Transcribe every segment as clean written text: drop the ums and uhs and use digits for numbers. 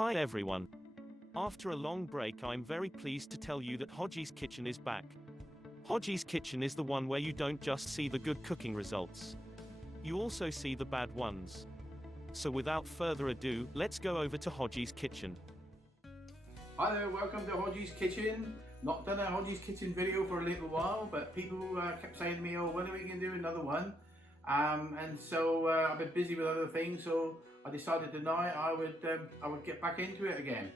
Hi everyone. After a long break, I'm very pleased to tell you that Hodgy's Kitchen is back. Hodgy's Kitchen is the one where you don't just see the good cooking results. You also see the bad ones. So without further ado, let's go over to Hodgy's Kitchen. Hi there, welcome to Hodgy's Kitchen. Not done a Hodgy's Kitchen video for a little while, but people kept saying to me, oh, when are we going to do another one? And so I've been busy with other things, so I decided tonight I would get back into it again.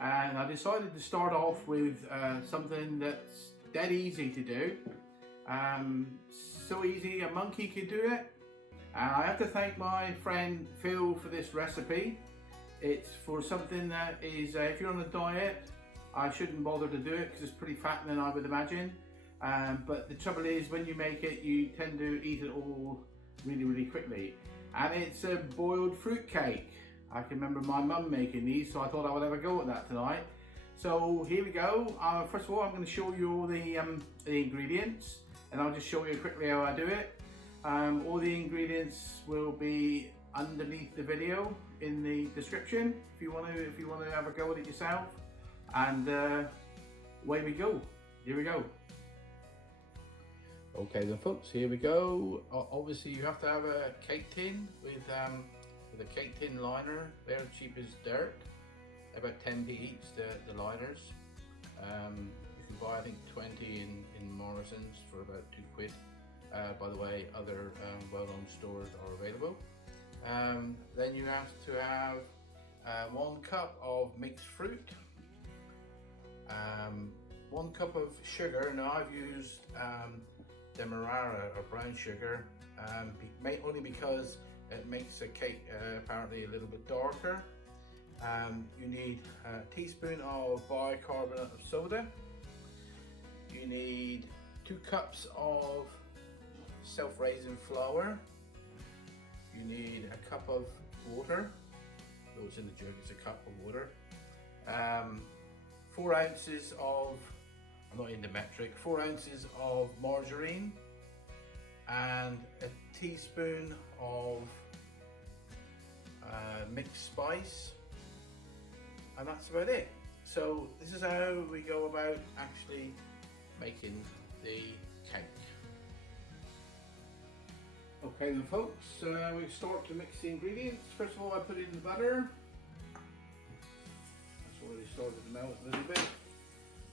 And I decided to start off with something that's dead easy to do. So easy, a monkey could do it. And I have to thank my friend Phil for this recipe. It's for something that is, if you're on a diet, I shouldn't bother to do it because it's pretty fattening, I would imagine. But the trouble is, when you make it, you tend to eat it all really quickly. And it's a boiled fruit cake. I can remember my mum making these, so I thought I would have a go at that tonight. So here we go. First of all, I'm going to show you all the ingredients, and I'll just show you quickly how I do it. All the ingredients will be underneath the video in the description if you want to have a go at it yourself. And away we go. Here we go. Okay then folks, here we go. Obviously you have to have a cake tin with a cake tin liner. They're cheap as dirt, about 10p each, the liners. You can buy I think 20 in Morrison's for about £2. By the way, other well-known stores are available. Then you have to have 1 cup of mixed fruit, 1 cup of sugar. Now I've used demerara or brown sugar, only because it makes a cake apparently a little bit darker. You need a teaspoon of bicarbonate of soda. You need 2 cups of self-raising flour. You need a cup of water. Though it's in the jug, it's a cup of water. 4 ounces of, I'm not into metric, 4 ounces of margarine, and a teaspoon of mixed spice, and that's about it. So this is how we go about actually making the cake. Okay then folks, we start to mix the ingredients. First of all, I put in the butter. That's already started to melt a little bit.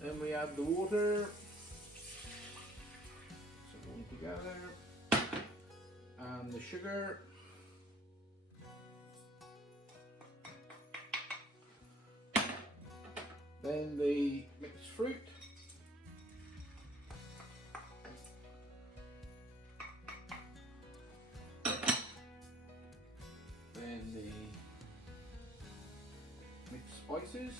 Then we add the water. So going together. And the sugar. Then the mixed fruit. Then the mixed spices.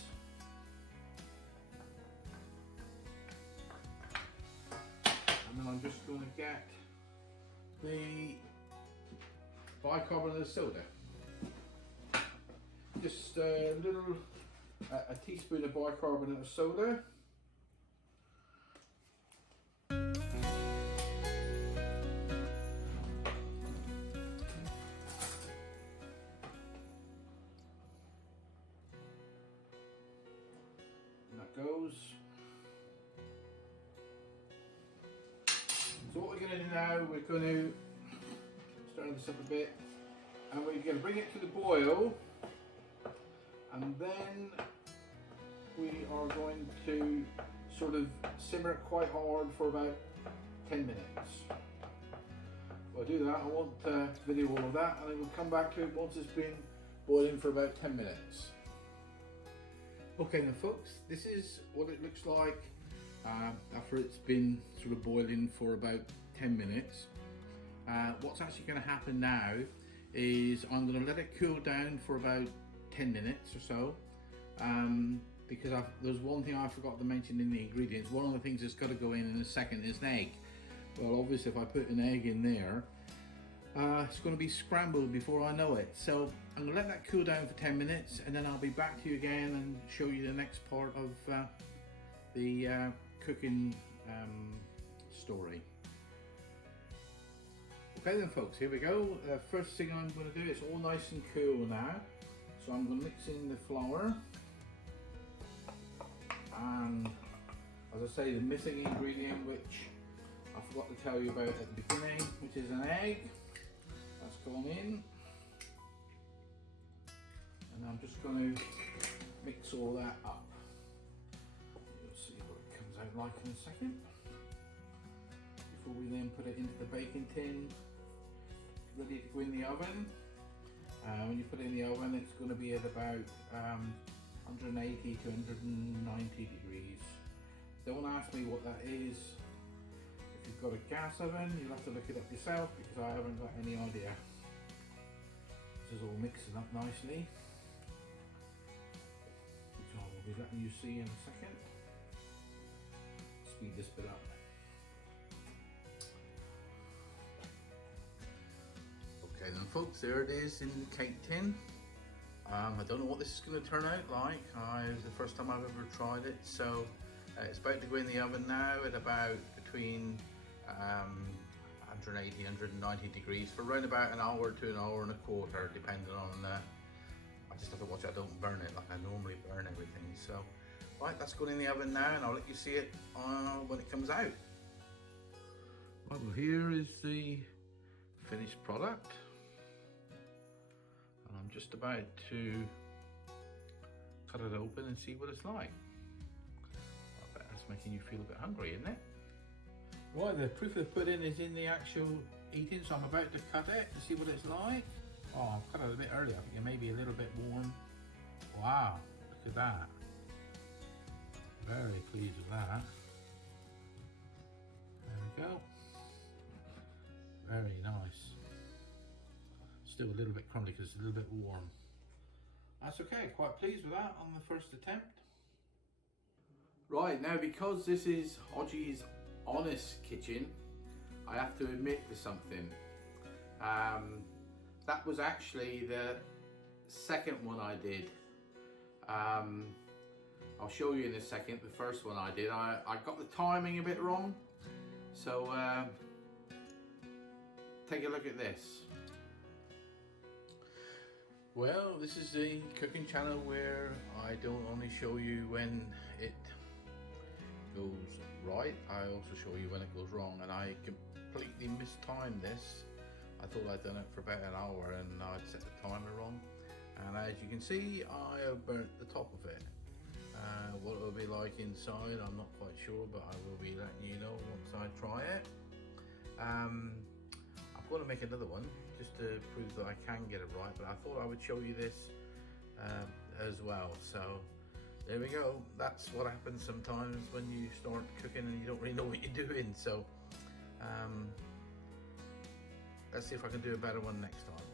And then I'm just going to get the bicarbonate of soda. Just a teaspoon of bicarbonate of soda. And that goes. So what we're going to do now, we're going to stir this up a bit, and we're going to bring it to the boil, and then we are going to sort of simmer it quite hard for about 10 minutes. So I'll do that. I want to video all of that, and then we'll come back to it once it's been boiling for about 10 minutes. Okay then folks, this is what it looks like after it's been sort of boiling for about 10 minutes. What's actually going to happen now is I'm going to let it cool down for about 10 minutes or so, because there's one thing I forgot to mention in the ingredients. One of the things that's got to go in a second is an egg. Well, obviously if I put an egg in there, it's going to be scrambled before I know it. So I'm going to let that cool down for 10 minutes, and then I'll be back to you again and show you the next part of the cooking story. Okay then folks, here we go. First thing I'm going to do, it's all nice and cool now. So I'm going to mix in the flour, and as I say, the missing ingredient, which I forgot to tell you about at the beginning, which is an egg. That's gone in, and I'm just going to mix all that up. You'll see what it comes out like in a second, before we then put it into the baking tin, ready to go in the oven. When you put it in the oven, it's going to be at about 180 to 190 degrees. Don't ask me what that is. If you've got a gas oven, you'll have to look it up yourself, because I haven't got any idea. This is all mixing up nicely, which I will be letting you see in a second. Speed this bit up. Okay then folks, there it is in the cake tin. I don't know what this is going to turn out like. It's the first time I've ever tried it, so it's about to go in the oven now at about between 180 and 190 degrees for around about an hour to an hour and a quarter, depending on, I just have to watch I don't burn it like I normally burn everything. So right, that's going in the oven now, and I'll let you see it when it comes out. Right, well here is the finished product. I'm just about to cut it open and see what it's like. I bet that's making you feel a bit hungry, isn't it? Right, the proof of the pudding is in the actual eating, so I'm about to cut it and see what it's like. Oh, I've cut it a bit earlier. I think it may be a little bit warm. Wow, look at that. Very pleased with that. There we go. Very nice. Still a little bit crumbly because it's a little bit warm. That's okay, quite pleased with that on the first attempt. Right, now because this is Hodgy's honest kitchen, I have to admit to something. That was actually the second one I did. I'll show you in a second. The first one I did, I got the timing a bit wrong. So take a look at this. Well, this is the cooking channel where I don't only show you when it goes right, I also show you when it goes wrong, and I completely mistimed this. I thought I'd done it for about an hour and I'd set the timer wrong, and as you can see I have burnt the top of it. What it will be like inside I'm not quite sure, but I will be letting you know once I try it. I'm going to make another one just to prove that I can get it right, but I thought I would show you this as well. So there we go. That's what happens sometimes when you start cooking and you don't really know what you're doing. So let's see if I can do a better one next time.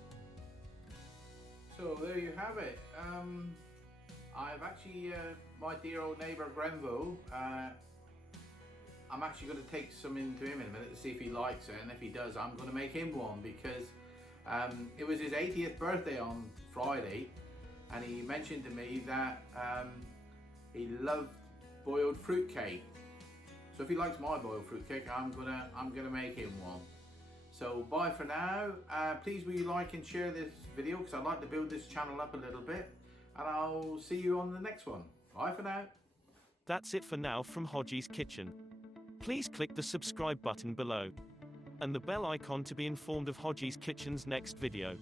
So there you have it. I've actually, my dear old neighbour Grenville, I'm actually going to take some into him in a minute to see if he likes it, and if he does I'm going to make him one, because it was his 80th birthday on Friday, and he mentioned to me that he loved boiled fruit cake. So if he likes my boiled fruit cake, I'm gonna make him one. So bye for now. Please will you like and share this video, because I'd like to build this channel up a little bit, and I'll see you on the next one. Bye for now. That's it for now from Hodgy's Kitchen. Please click the subscribe button below and the bell icon to be informed of Hodgy's Kitchen's next video.